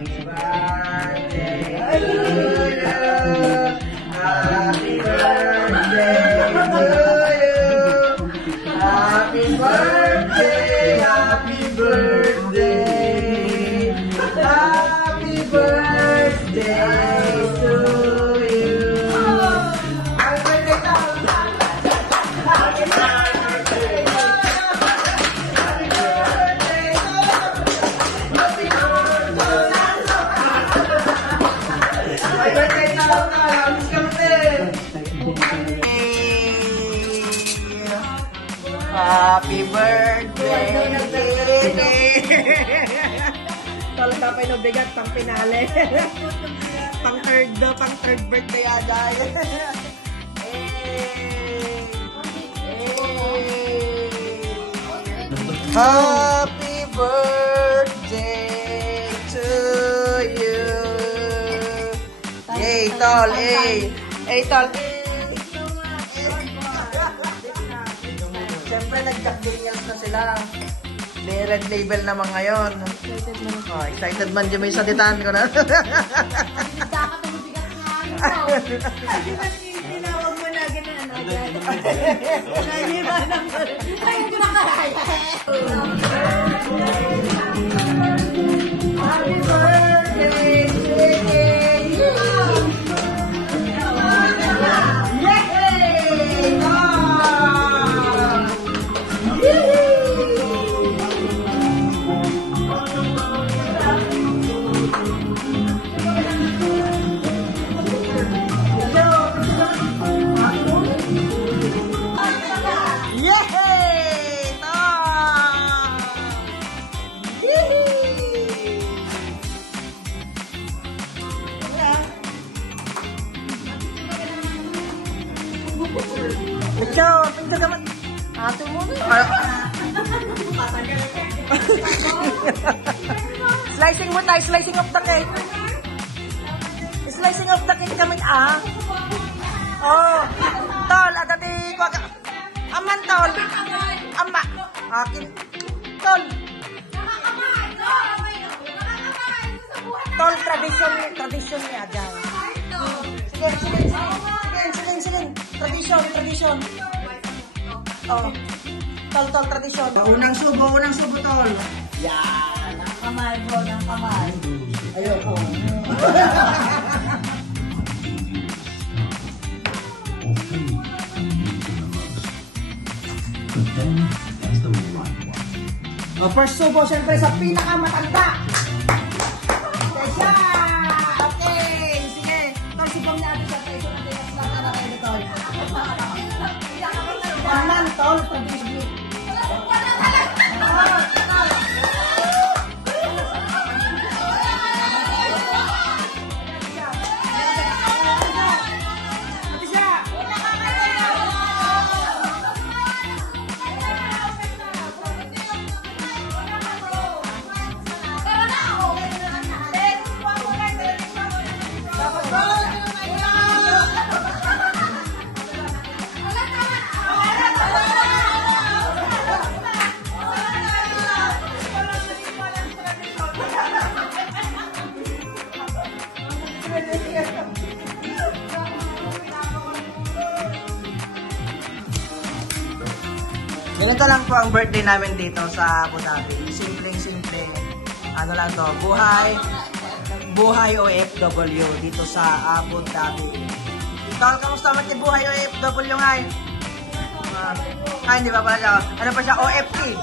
Happy birthday to you. Happy birthday to you. Happy birthday, happy birthday. Happy birthday to you. Happy birthday. Happy birthday! Tol, tapay no bigat pang pinale. pang third birthday ada. Happy birthday to you. Yay, tol, tol. Siyempre, nag-jack-daniels na sila. May red label naman ngayon. Excited man dyan may salitaan ko na. Tinawag mo na ganun. Hindi ba naman? Ay, hindi ba kaya? Happy birthday to you! Ikaw, tingnan naman. Ato mo na. Slicing mo tayo, slicing of the cake. Slicing of the cake kami, Oh, tol, agad ko. Aman, tol. Ama. Akin. Tol. Tol, tradition niya dyan. Sige. Tradition. Oh. Tol, tradition. Unang subo, tol. Yan. Ang kamay, bro, ng kamay. Ayoko. First subo, syempre, sa pinakamatanda. Tesha! Okay, sige. Tol, subong natin sa presyo ng tinas lang na kayo, tol. Panan, tol, pag-isbit. Ganito lang po ang birthday namin dito sa Abu Dhabi. Simpleng-simple. Ano lang to, buhay OFW dito sa Abu Dhabi. Tol, kamusta naman yung buhay OFW ngayon? Hindi ba pala siya? Ano pa siya? OFT.